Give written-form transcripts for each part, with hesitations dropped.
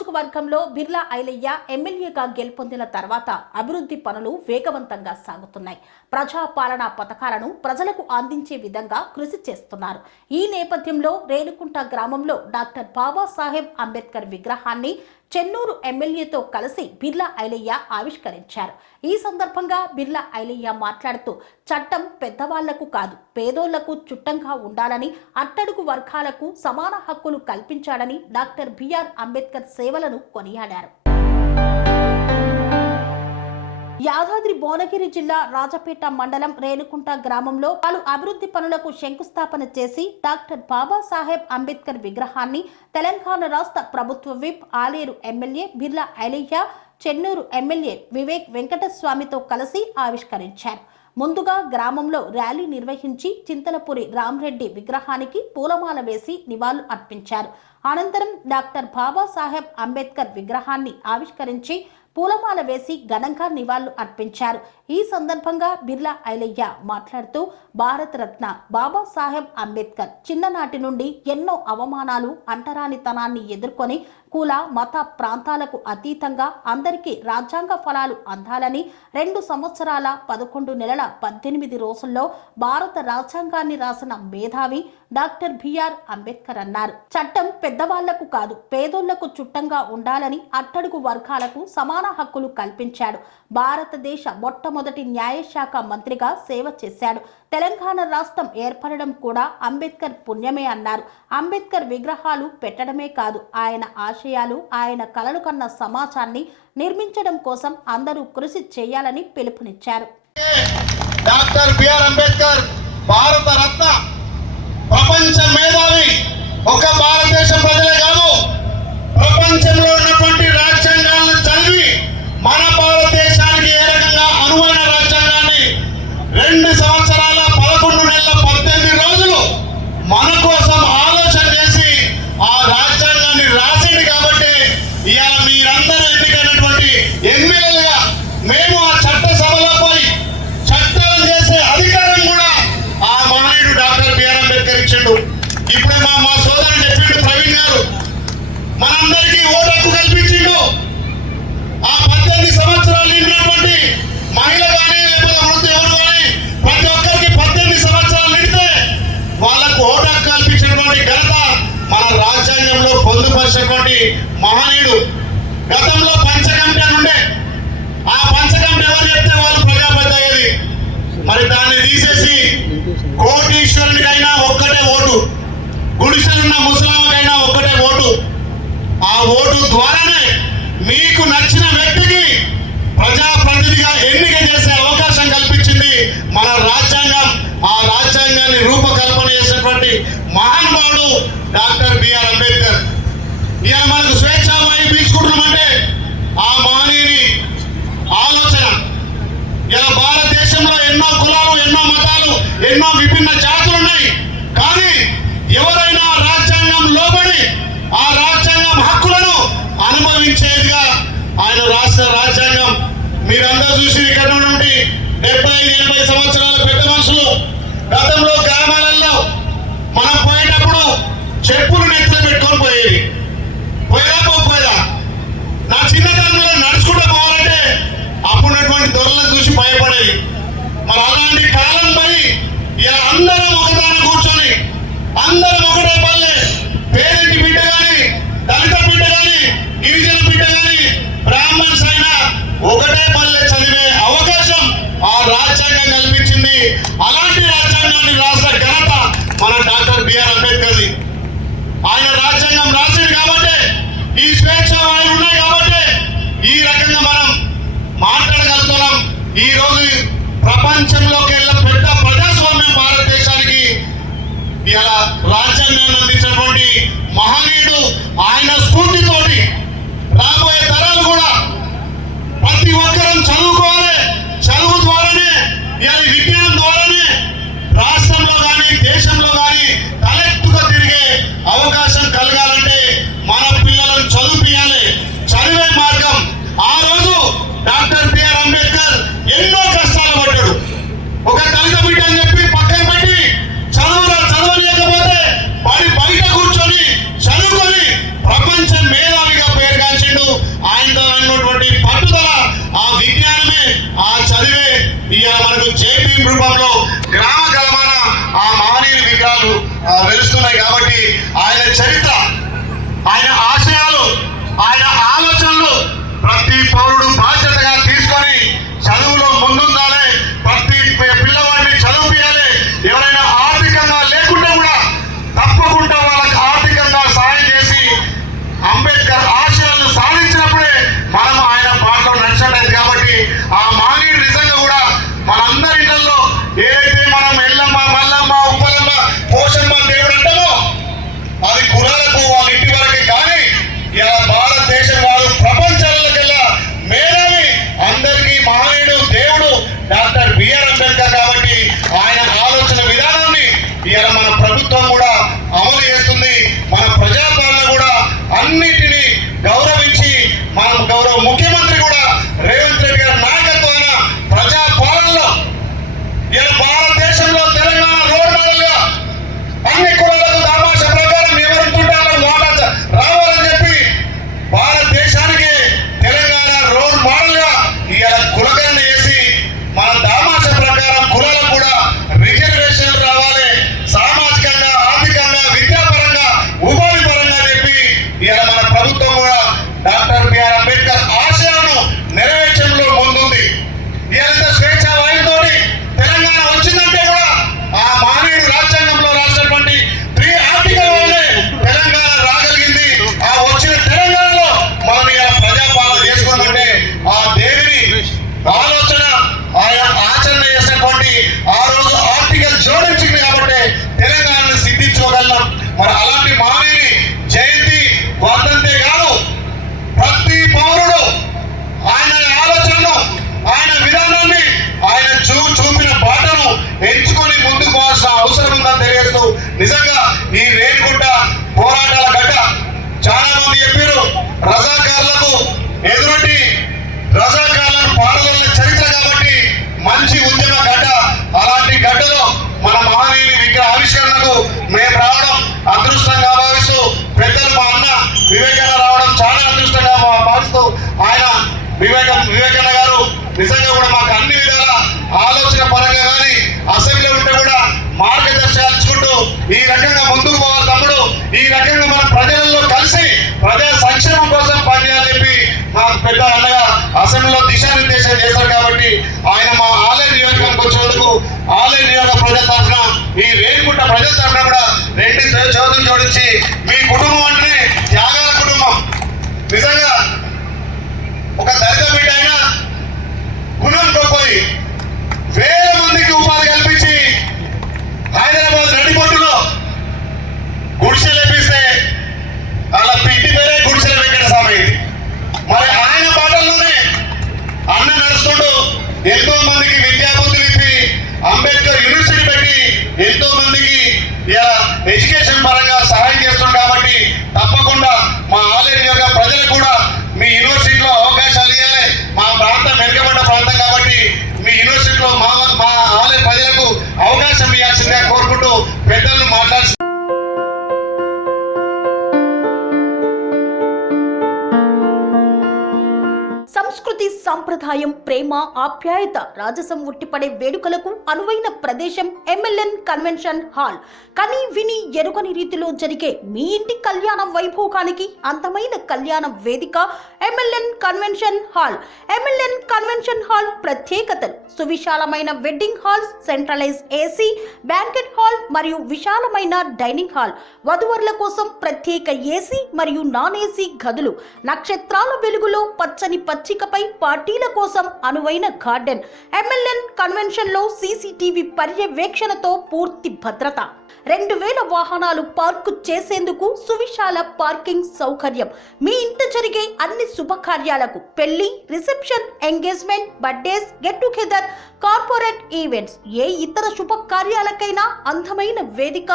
నియోజకవర్గంలో బిర్లా ఐలయ్య ఎమ్మెల్యేగా గెలుపొందిన తర్వాత అభివృద్ధి పనులు వేగవంతంగా సాగుతున్నాయి. ప్రజాపాలనా పథకాలను ప్రజలకు అందించే విధంగా కృషి చేస్తున్నారు. ఈ నేపథ్యంలో రేణుకుంట గ్రామంలో డాక్టర్ బాబాసాహెబ్ అంబేద్కర్ విగ్రహాన్ని చెన్నూరు ఎమ్మెల్యేతో కలిసి బిర్లా ఐలయ్య ఆవిష్కరించారు. ఈ సందర్భంగా బిర్లా ఐలయ్య మాట్లాడుతూ చట్టం పెద్దవాళ్లకు కాదు పేదోళ్లకు చుట్టంగా ఉండాలని, అట్టడుగు వర్గాలకు సమాన హక్కులు కల్పించాలని డాక్టర్ బిఆర్ అంబేద్కర్ సేవలను కొనియాడారు. యాదాద్రి భువనగిరి జిల్లా రాజపేట మండలం రేణుకుంట గ్రామంలో పలు అభివృద్ధి పనులకు శంకుస్థాపన చేసి డాక్టర్ బాబాసాహెబ్ అంబేద్కర్ విగ్రహాన్ని తెలంగాణ రాష్ట్ర ప్రభుత్వ whip Aleru MLA Birla Ailaiah, Chennur MLA Vivek వెంకటస్వామితో కలిసి ఆవిష్కరించారు. ముందుగా గ్రామంలో ర్యాలీ నిర్వహించి చింతలపూరి రామరెడ్డి విగ్రహానికి పూలమాల వేసి నివాళులు అర్పించారు. అనంతరం డాక్టర్ బాబాసాహెబ్ అంబేద్కర్ విగ్రహాన్ని ఆవిష్కరించి పూలమాల వేసి ఘనంగా నివాళులు అర్పించారు. ఈ సందర్భంగా బిర్లా ఐలయ్య మాట్లాడుతూ భారతరత్న బాబాసాహెబ్ అంబేద్కర్ చిన్ననాటి నుండి ఎన్నో అవమానాలు, అంటరానితనాన్ని ఎదుర్కొని కుల మత ప్రాంతాలకు అతీతంగా అందరికీ రాజ్యాంగ ఫలాలు అందాలని 2 సంవత్సరాల 11 నెలల 18 రోజుల్లో భారత రాజ్యాంగాన్ని రాసిన మేధావి డాక్టర్ బిఆర్ అంబేద్కర్ అన్నారు. చట్టం పెద్దవాళ్లకు కాదు పేదోళ్లకు చుట్టంగా ఉండాలని, అట్టడుగు వర్గాలకు సమాన హక్కులు కల్పించాడు. భారతదేశ మొట్టమొదటి న్యాయశాఖ మంత్రిగా సేవ చేశాడు. తెలంగాణ రాష్ట్రం ఏర్పడడం కూడా అంబేద్కర్ పుణ్యమే అన్నారు. అంబేద్కర్ విగ్రహాలు పెట్టడమే కాదు ఆయన ఆశయాలు, ఆయన కలలు కన్న సమాజాన్ని నిర్మించడం కోసం అందరూ కృషి చేయాలని పిలుపునిచ్చారు. డాక్టర్ బిఆర్ అంబేద్కర్ భారత రత్న, ప్రపంచ మేధావి. ఒక భారతదేశం ప్రజలే కాదు ప్రపంచంలో ఉన్నటువంటి రాజ్యాంగాలను చదివి మన భారతదేశానికి ఏ రకంగా అనువైన రాజ్యాంగాన్ని 2 సంవత్సరాల 11 నెలల 18 రోజులు మన కోసం ఆలోచన చేసి ఆ రాజ్యాంగాన్ని రాసింది. కాబట్టి ఇవాళ మీరందరూ ఎన్నికైనటువంటి ఎమ్మెల్యేలుగా మేము ఆ చట్టసభలో పోయి చట్టాలు చేసే అధికారం కూడా ఆ మహనీయుడు డాక్టర్ బిఆర్ అంబేద్కర్ ఇచ్చిండు. ఇప్పుడే మా సోదరుడు చెప్పిండు ప్రవీణ్ గారు, మనందరికీ ఓటు హక్కు కల్పించిండు. ఆ 18 సంవత్సరాలు నిండినటువంటి మహిళ కానీ లేకపోతే వృద్ధి ఎవరు కానీ ప్రతి ఒక్కరికి 18 సంవత్సరాలు నిండితే వాళ్ళకు ఓటు హక్కు కల్పించినటువంటి ఘనత మన రాజ్యాంగంలో పొందుపరిచినటువంటి మహనీయుడు. గతంలో పంచకమిటీ ఉండే, ఆ పంచకమిటీ ఎవరు చెప్తే వాళ్ళు ప్రజాపతి అయ్యేది. మరి దాన్ని తీసేసి కోటీశ్వరునికైనా ఒక్కటే ఓటు, గుడిసెలున్న ముసలామకైనా ఒక్కటే ఓటు. ఆ ఓటు ద్వారానే మీకు నచ్చిన వ్యక్తికి ప్రజాప్రతినిధిగా ఎన్నిక చేసే అవకాశం కల్పించింది మన రాజ్యాంగం. ఆ రాజ్యాంగాన్ని రూపకల్పన చేసినటువంటి మహానుభావుడు డాక్టర్ బిఆర్ అంబేద్కర్. ఇవాళ మనకు స్వేచ్ఛావాయువు పీల్చుకుంటున్నామంటే ఆ మహనీయుని ఆలోచన. ఇలా భారతదేశంలో ఎన్నో కులాలు, ఎన్నో మతాలు, ఎన్నో విభిన్న జాతులు ఉన్నాయి. కానీ ఎవరైనా రాజ్యాంగం లోబడి ఆ రాజ్యాంగం హక్కులను అనుభవించేదిగా ఆయన రాష్ట్ర రాజ్యాంగం. మీరందరూ చూసి ఇక్కడ నుండి 75-80 సంవత్సరాల పెద్ద మనుషులు గతంలో గ్రామాలలో మనం పోయేటప్పుడు చెప్పులు నెత్తిలో పెట్టుకొని పోయేది. పోయేదా నా చిన్నతనంలో నడుచుకుంటూ పోవాలంటే అప్పుడున్నటువంటి దొరలను చూసి భయపడేది. మరి అలాంటి కాలం పోయి ఇలా అందరం ఒకదాన కూర్చొని అందరం ఒకటే పల్లె, పేదటి బిడ్డ కానీ దళిత బిడ్డ కానీ గిరిజన బిడ్డ కానీ బ్రాహ్మణ్స్ అయినా ఒకటే పల్లె చదివే అవకాశం ఆ రాజ్యాంగం కల్పించింది. అలాంటి రాజ్యాంగాన్ని రాసిన ఘనత మన డాక్టర్ బిఆర్ అంబేద్కర్ది. ఆయన రాజ్యాంగం రాసింది కాబట్టి ఈ స్వేచ్ఛ వాయువులు ఉన్నాయి కాబట్టి ఈ రకంగా మనం మాట్లాడగలుగుతున్నాం. ఈ రోజు ప్రపంచంలోకి వెళ్ళిన పెద్ద ప్రజాస్వామ్యం భారతదేశానికి ఇలా రాజ్యాంగాన్ని అందించినటువంటి మహనీయుడు. ఆయన స్ఫూర్తితోటి రాబోయే తరాలు కూడా ప్రతి ఒక్కరం చదువుకోవాలి. చదువు ద్వారానే ఇలా విజ్ఞానం ద్వారానే రాష్ట్రంలో కానీ దేశంలో కానీ తలెత్తుగా తిరిగే అవకాశం కలగాలంటే మన పిల్లలను చదువుపియాలి. చదివే మార్గం. ఆ రోజు డాక్టర్ బిఆర్ అంబేద్కర్ ఎన్నో కష్టాలు పడ్డాడు. ఒక దళిత బిడ్డ అని చెప్పి పక్కన పెట్టి చదవలేకపోతే వాడి బయట కూర్చొని ఆయన చరిత్ర, ఆయన ఆశయాలు, ఆయన ఆలోచనలు ప్రతి పౌరుడు బాధ్యతగా తీసుకొని చదువులో ముందుండాలి. ప్రతి పిల్లవాడిని చదువుపియాలి. ఎవరైనా ఆర్థికంగా లేకుండా కూడా తప్పకుండా వాళ్ళకి ఆర్థికంగా సాయం చేసి అంబేద్కర్ ఆశయాలను సాధించినప్పుడే మనం ఆయన బాటలో నడిచినట్లయితే. కాబట్టి ఆ మానవుడు నిజంగా కూడా మనందరి ఇళ్లలో ఏదైతే మనం ఎల్లమ్మ, మల్లమ్మ, ఉప్పలమ్మ, పోషమ్మ దేవుడు అంటామో అది కులాలకు వాళ్ళ ఇంటి వరకే కానీ ఇలా భారతదేశం కాదు, ప్రపంచాలకెల్లా మేధావి అందరికీ మహనీయుడు దేవుడు డాక్టర్ బిఆర్ అంబేద్కర్. కాబట్టి ఆయన ఆలోచన విధానాన్ని ఇవాళ మన ప్రభుత్వం కూడా అమలు చేస్తుంది. మన ప్రజాపాలన కూడా అన్నిటినీ గౌరవించి మన గౌరవ ముఖ్యమంత్రి కూడా రేవంత్ రెడ్డి గారి నాయకత్వాన ప్రజాపాలనలో ఇలా భారతదేశంలో తెలంగాణ రోడ్ మోడల్ గా అన్ని కులాలకు దామాష ప్రకారం ఎవరుంటుంటే మాట రావాలని చెప్పి భారతదేశానికి తెలంగాణ రోడ్ మోడల్ గా ఇలా కులగణన చేసి మన దామాష ప్రకారం కులాలకు కూడా రిజర్వేషన్ రావాలి, సామాజికంగా, ఆర్థికంగా, విద్యాపరంగా, ఉపాధి పరంగా చెప్పి ఇలా మన ప్రభుత్వం కూడా డాక్టర్ బిఆర్ అంబేద్కర్ ఆశయాలను నెరవేర్చడంలో ముందుంది. ఇదంతా స్వేచ్ఛ వాయుతో తెలంగాణ వచ్చిందంటే కూడా ఆ మానవుడు రాజ్యాంగంలో రాసినటువంటి 3 ఆర్టికల్ వల్లే తెలంగాణ రాగలిగింది. ఆ వచ్చిన తెలంగాణలో మనం ఇలా ప్రజాపాలన చేసుకోవాలంటే ఆ దేవుని ఆలోచన ఆయన ఆచరణ చేసినటువంటి ఆ రోజు ఆర్టికల్ జోడించింది కాబట్టి తెలంగాణను సిద్ధించుకోగలం. మరి అలాంటి మానవుని జయంతి వర్ధంతే కాదు, ప్రతి పౌరుడు ఆయన ఆలోచనను, ఆయన విధానాన్ని, ఆయన చూపిన బాటను ఎంచుకొని ముందుకు పోవాల్సిన అవసరం ఉందని తెలియజేస్తూ నిజంగా ఈ రేణిగుంట పోరాటాల గడ్డ చాలా మంది చెప్పారు. రజాకారులకు ఎదురొట్టి రజాకారులను పాల్గొన్న చరిత్ర కాబట్టి మంచి ఉద్యమ గడ్డ. అలాంటి గడ్డలో మన మహనీయుని విగ్రహ ఆవిష్కరణకు మేము రావడం అదృష్టంగా భావిస్తూ, పెద్దలు మా అన్న వివేకన్న రావడం చాలా అదృష్టంగా భావిస్తూ, ఆయన వివేకన్న గారు నిజంగా కూడా మాకు అన్ని విధాల ఆలోచన పరంగా కానీ అసెంబ్లీలో ఉంటే కూడా మార్గదర్శకాలు ఇచ్చుకుంటూ ఈ రకంగా ముందుకు పోవాలి తమ్ముడు, ఈ రకంగా మన ప్రజలలో కలిసి ప్రజా సంక్షేమం కోసం పనిచేయాలని చెప్పి మా పెద్ద అన్నగా అసెంబ్లీలో దిశానిర్దేశం చేశారు. కాబట్టి ఆయన మా ఆలయ నియోజకవర్గానికి వచ్చినందుకు ఆలయ నియోజక ప్రజల తరఫున, ఈ రేణిగుంట ప్రజల తరఫున కూడా 2 చేతులు జోడించి మీ కుటుంబం అంటే త్యాగాల కుటుంబం. నిజంగా ఒక దళిత బిడ్డ అయినా గుణం గొప్పది. వేల మందికి ఉపాధి కల్పించి హైదరాబాద్ నడిబొడ్డులో గుడిసెలు లేపిస్తే అలా ఇంటి పేరే గుడిసెల వెంకటస్వామి. మరి ఆయన బాటల్లోనే అన్న నడుస్తుంటూ ఎంతో మందికి విద్యాబుద్ధులు ఇప్పి అంబేద్కర్ యూనివర్సిటీ పెట్టి ఎంతో మందికి ఎడ్యుకేషన్ పరంగా సహాయం చేస్తున్నాం. కాబట్టి తప్పకుండా మా ఆలయ నియోజక ప్రజలకు కూడా మీ యూనివర్సిటీలో అవకాశాలు ఇవ్వాలి. మా ప్రాంతం వెనుకబడ్డ ప్రాంతం కాబట్టి మీ యూనివర్సిటీలో మా ఆలయ ప్రజలకు అవకాశం ఇవ్వాల్సిందిగా కోరుకుంటూ పెద్దలను మాట్లాడుతున్నారు. సంస్కృతి, సంప్రదాయం, ప్రేమ, ఆప్యాయత, రాజసం ఉట్టిపడే వేడుకలకు అనువైన ప్రదేశం ఎంఎల్ఎన్ కన్వెన్షన్ హాల్. కని విని ఎరుగని రీతిలో జరిగే మీ ఇంటి కళ్యాణ వైభోగానికి అందమైన కళ్యాణ వేదిక MLN convention hall. MLN convention hall ప్రత్యేకతలు: సువిశాలమైన wedding halls, centralise AC banquet hall మరియు విశాలమైన డైనింగ్ హాల్, వధువరుల కోసం ప్రత్యేక ఏసీ మరియు నాన్ ఏసీ గదులు, నక్షత్రాల వెలుగులో పచ్చని పచ్చికపై పార్టీల కోసం అనువైన గార్డెన్. ఎంఎల్ఎన్ కన్వెన్షన్ లో సీసీటీవీ పర్యవేక్షణతో పూర్తి భద్రత, 2000 వాహనాలు పార్కు చేసేందుకు సువిశాల పార్కింగ్ సౌకర్యం. మీ ఇంట జరిగే అన్ని శుభకార్యాలకు, పెళ్లి, reception, engagement, birthdays, get together, corporate events, ఏ ఇతర శుభకార్యాలకైనా అందమైన వేదిక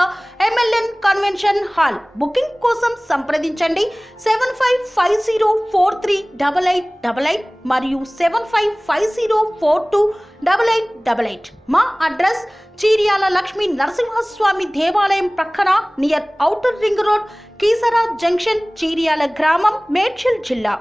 ఎంఎల్ఎన్ కన్వెన్షన్ హాల్. బుకింగ్ కోసం సంప్రదించండి 7550438888 మరియు 7550428888. మా అడ్రస్ చీర్యాల లక్ష్మీ నరసింహస్వామి దేవాలయం ప్రక్కన, near outer ring road, Keesara junction, Cheeryal గ్రామం, మేడ్చల్ జిల్లా.